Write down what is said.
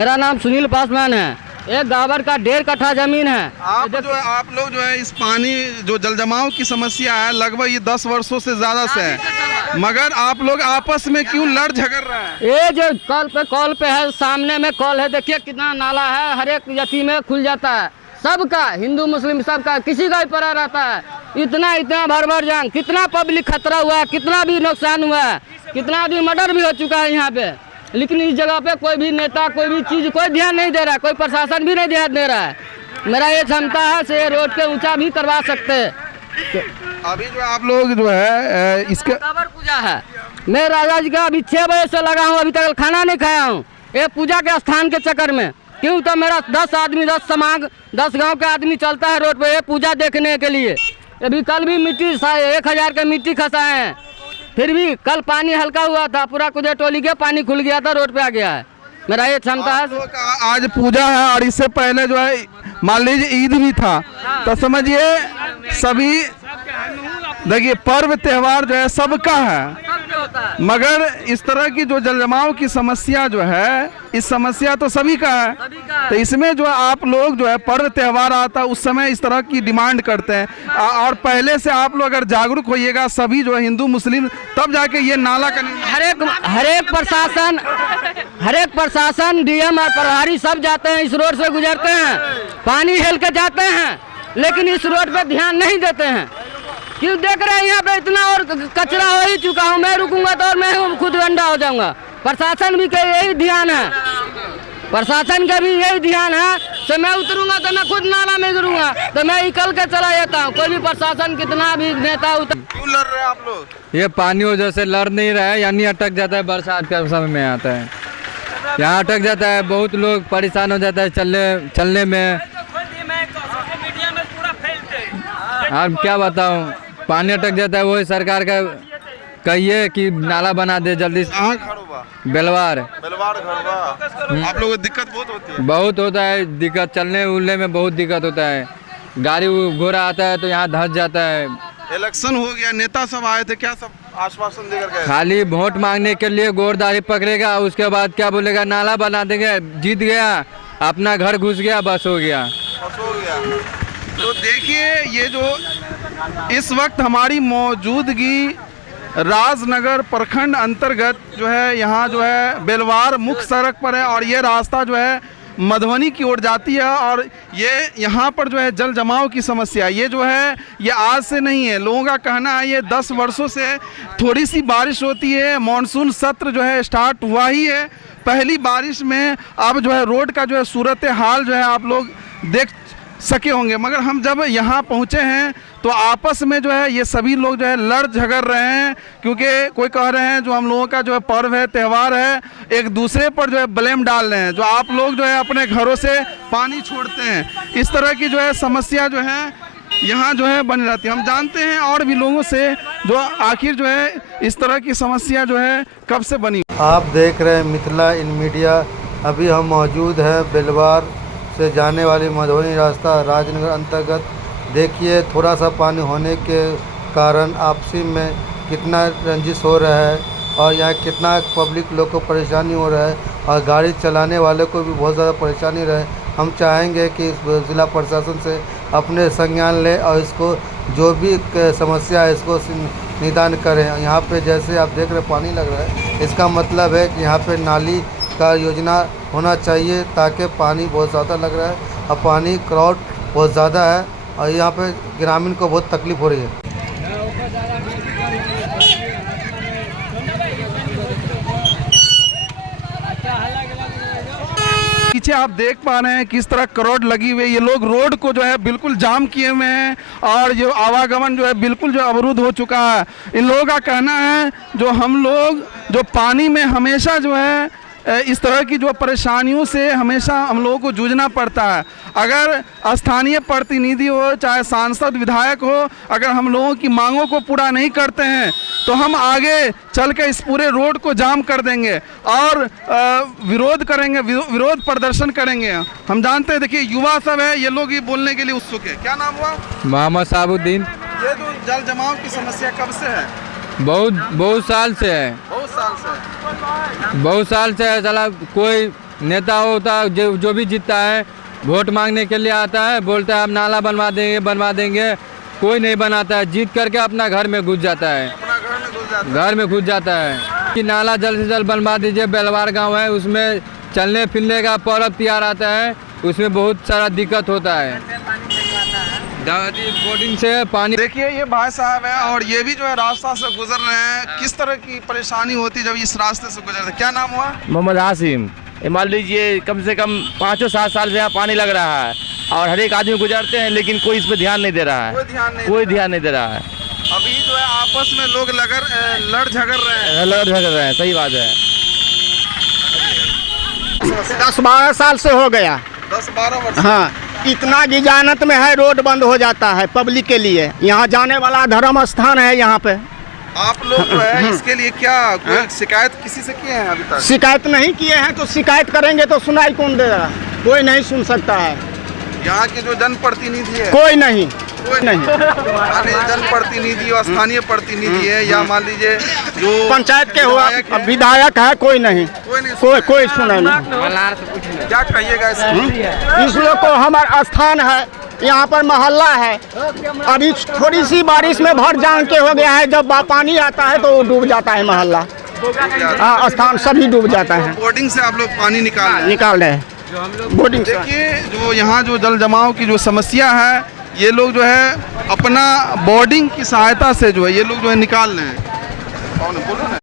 मेरा नाम सुनील पासवान है। एक गावर का 1.5 कट्ठा जमीन है। आप लोग जो है इस पानी जो जल जमाव की समस्या है लगभग ये 10 वर्षों से ज्यादा से है, मगर आप लोग आपस में क्यों लड़ झगड़ रहे हैं? ये जो कॉल पे है, सामने में कॉल है, देखिए कितना नाला है, हर एक यती में खुल जाता है, सबका, हिंदू मुस्लिम सबका, किसी का भी पड़ा रहता है। इतना भर जान, कितना पब्लिक खतरा हुआ है, कितना भी नुकसान हुआ है, कितना भी मर्डर भी हो चुका है यहाँ पे, लेकिन इस जगह पे कोई भी नेता, कोई भी चीज, कोई ध्यान नहीं दे रहा है, कोई प्रशासन भी नहीं ध्यान दे रहा है। मेरा ये क्षमता है से रोड के ऊंचा भी करवा सकते हैं। अभी जो आप लोग जो है इसके पूजा है, मैं राजा जी का अभी 6 बजे से लगा हूँ, अभी तक खाना नहीं खाया हूँ, ये पूजा के स्थान के चक्कर में। क्यों? तो मेरा 10 आदमी, 10 समाज, 10 गांव के आदमी चलता है रोड पे ये पूजा देखने के लिए। अभी कल भी मिट्टी 1000 का मिट्टी खसाए हैं, फिर भी कल पानी हल्का हुआ था, पूरा कुछ टोली के पानी खुल गया था, रोड पे आ गया है। मेरा ये क्षमता है। आज पूजा है और इससे पहले जो है मान लीजिए ईद भी था, तो समझिए सभी, देखिए पर्व त्योहार जो है सबका है, मगर इस तरह की जो जल जमाव की समस्या जो है, इस समस्या तो सभी का है। तो इसमें जो आप लोग जो है पर्व त्योहार आता है उस समय इस तरह की डिमांड करते हैं, और पहले से आप लोग अगर जागरूक होइएगा सभी जो है हिंदू मुस्लिम, तब जाके ये नाला का हर एक प्रशासन डीएम और प्रभारी सब जाते हैं, इस रोड से गुजरते हैं, पानी हेल के जाते हैं, लेकिन इस रोड पे ध्यान नहीं देते हैं। क्यों? देख रहे हैं यहाँ पे इतना और कचरा हो ही चुका हूँ, मैं रुकूंगा तो और मैं खुद गंदा हो जाऊंगा। प्रशासन भी का यही ध्यान है, प्रशासन का भी यही ध्यान है, तो मैं उतरूंगा तो मैं खुद नाला में गिरूंगा, तो मैं निकल के चला जाता हूँ। कोई भी प्रशासन कितना भी नेता क्यों लड़ रहे हैं आप लोग? ये पानी वजह से लड़ नहीं रहा है, यानी अटक जाता है, बरसात का समय में आता है, यहाँ अटक जाता है, बहुत लोग परेशान हो जाता है चलने में। आप क्या बताऊँ, पानी अटक जाता है, वही सरकार का कहिए कि नाला बना दे जल्दी से। बेलवार आप लोगों को दिक्कत बहुत होती है? बहुत होता है दिक्कत, चलने उलने में बहुत दिक्कत होता है, गाड़ी घोड़ा आता है तो यहाँ धंस जाता है। इलेक्शन हो गया, नेता सब आए थे, क्या सब आश्वासन देकर गए? खाली वोट मांगने के लिए गोरदारी पकड़ेगा, उसके बाद क्या बोलेगा, नाला बना देंगे, जीत गया, अपना घर घुस गया, बस हो गया। तो देखिए ये जो इस वक्त हमारी मौजूदगी राजनगर प्रखंड अंतर्गत जो है, यहाँ जो है बेलवार मुख्य सड़क पर है, और ये रास्ता जो है मधुबनी की ओर जाती है, और ये यहाँ पर जो है जल जमाव की समस्या ये जो है ये आज से नहीं है, लोगों का कहना है ये 10 वर्षों से। थोड़ी सी बारिश होती है, मानसून सत्र जो है स्टार्ट हुआ ही है, पहली बारिश में अब जो है रोड का जो है सूरत हाल जो है आप लोग देख सके होंगे, मगर हम जब यहाँ पहुँचे हैं तो आपस में जो है ये सभी लोग जो है लड़ झगड़ रहे हैं, क्योंकि कोई कह रहे हैं जो हम लोगों का जो है पर्व है त्यौहार है, एक दूसरे पर जो है ब्लेम डाल रहे हैं, जो आप लोग जो है अपने घरों से पानी छोड़ते हैं, इस तरह की जो है समस्या जो है यहाँ जो है बनी रहती है। हम जानते हैं और भी लोगों से जो आखिर जो है इस तरह की समस्या जो है कब से बनी। आप देख रहे हैं मिथिला इन मीडिया। अभी हम मौजूद हैं बेलवार से जाने वाली मधुबनी रास्ता राजनगर अंतर्गत। देखिए थोड़ा सा पानी होने के कारण आपसी में कितना रंजिश हो रहा है, और यहाँ कितना पब्लिक लोग को परेशानी हो रहा है, और गाड़ी चलाने वाले को भी बहुत ज़्यादा परेशानी रहे। हम चाहेंगे कि ज़िला प्रशासन से अपने संज्ञान लें और इसको जो भी समस्या है इसको निदान करें। यहाँ पे जैसे आप देख रहे पानी लग रहा है, इसका मतलब है कि यहाँ पे नाली का योजना होना चाहिए, ताकि पानी बहुत ज़्यादा लग रहा है और पानी क्राउड बहुत ज़्यादा है, और यहाँ पे ग्रामीण को बहुत तकलीफ़ हो रही है। पीछे आप देख पा रहे हैं किस तरह करोड़ लगी हुई है, ये लोग रोड को जो है बिल्कुल जाम किए हुए हैं, और जो आवागमन जो है बिल्कुल जो अवरुद्ध हो चुका है। इन लोगों का कहना है जो हम लोग जो पानी में हमेशा जो है इस तरह की जो परेशानियों से हमेशा हम लोगों को जूझना पड़ता है। अगर स्थानीय प्रतिनिधि हो चाहे सांसद विधायक हो, अगर हम लोगों की मांगों को पूरा नहीं करते हैं तो हम आगे चल के इस पूरे रोड को जाम कर देंगे और विरोध करेंगे, विरोध प्रदर्शन करेंगे। हम जानते हैं, देखिए युवा सब है, ये लोग ही बोलने के लिए उत्सुक है। क्या नाम हुआ? मोहम्मद साबुद्दीन। ये जो जल जमाव की समस्या कब से है? बहुत साल से है। बहुत साल से है, चला कोई नेता होता है जो भी जीतता है वोट मांगने के लिए आता है, बोलता है हम नाला बनवा देंगे, कोई नहीं बनाता है। जीत करके अपना घर में घुस जाता है, घर में घुस जाता है कि नाला जल्द से जल्द बनवा दीजिए। बेलवार गांव है, उसमें चलने फिरने का पर्व त्योहार आता है, उसमें बहुत सारा दिक्कत होता है। बोर्डिंग से पानी देखिए ये भाई साहब है और ये भी जो है रास्ता से गुजर रहे हैं। किस तरह की परेशानी होती जब इस रास्ते से गुजरते? क्या नाम हुआ? मोहम्मद हासिम। मान लीजिए कम से कम 5-7 साल से यहाँ पानी लग रहा है और हर एक आदमी गुजरते हैं, लेकिन कोई इस पर ध्यान नहीं दे रहा है, कोई ध्यान नहीं दे रहा है। अभी जो है आपस में लोग लड़ झगड़ रहे हैं। सही बात है। 10-12 साल से हो गया। 10-12 वर्ष। हाँ, इतना गिजानत में है, रोड बंद हो जाता है पब्लिक के लिए। यहाँ जाने वाला धर्म स्थान है यहाँ पे। आप लोग जो है इसके लिए क्या कोई शिकायत किसी से किए हैं अभी तक? शिकायत नहीं किए हैं तो शिकायत करेंगे तो सुनाई कौन देगा? कोई नहीं सुन सकता है। यहाँ के जो जनप्रतिनिधि है कोई नहीं जनप्रतिनिधि और स्थानीय प्रतिनिधि है या मान लीजिए जो पंचायत के हुआ विधायक है, कोई नहीं, कोई सुना नहीं। क्या कहिएगा इस लोग को हमारा स्थान है, यहाँ पर मोहल्ला है। अभी थोड़ी सी बारिश में भर जान के हो गया है, जब पानी आता है तो डूब जाता है मोहल्ला। हाँ, स्थान सभी डूब जाता है। बोर्डिंग से आप लोग पानी निकाल रहे हैं बोर्डिंग से। देखिए जो यहाँ जो जल जमाव की जो समस्या है, ये लोग जो है अपना बोर्डिंग की सहायता से जो है ये लोग जो है निकाल रहे हैं। बोलो ना।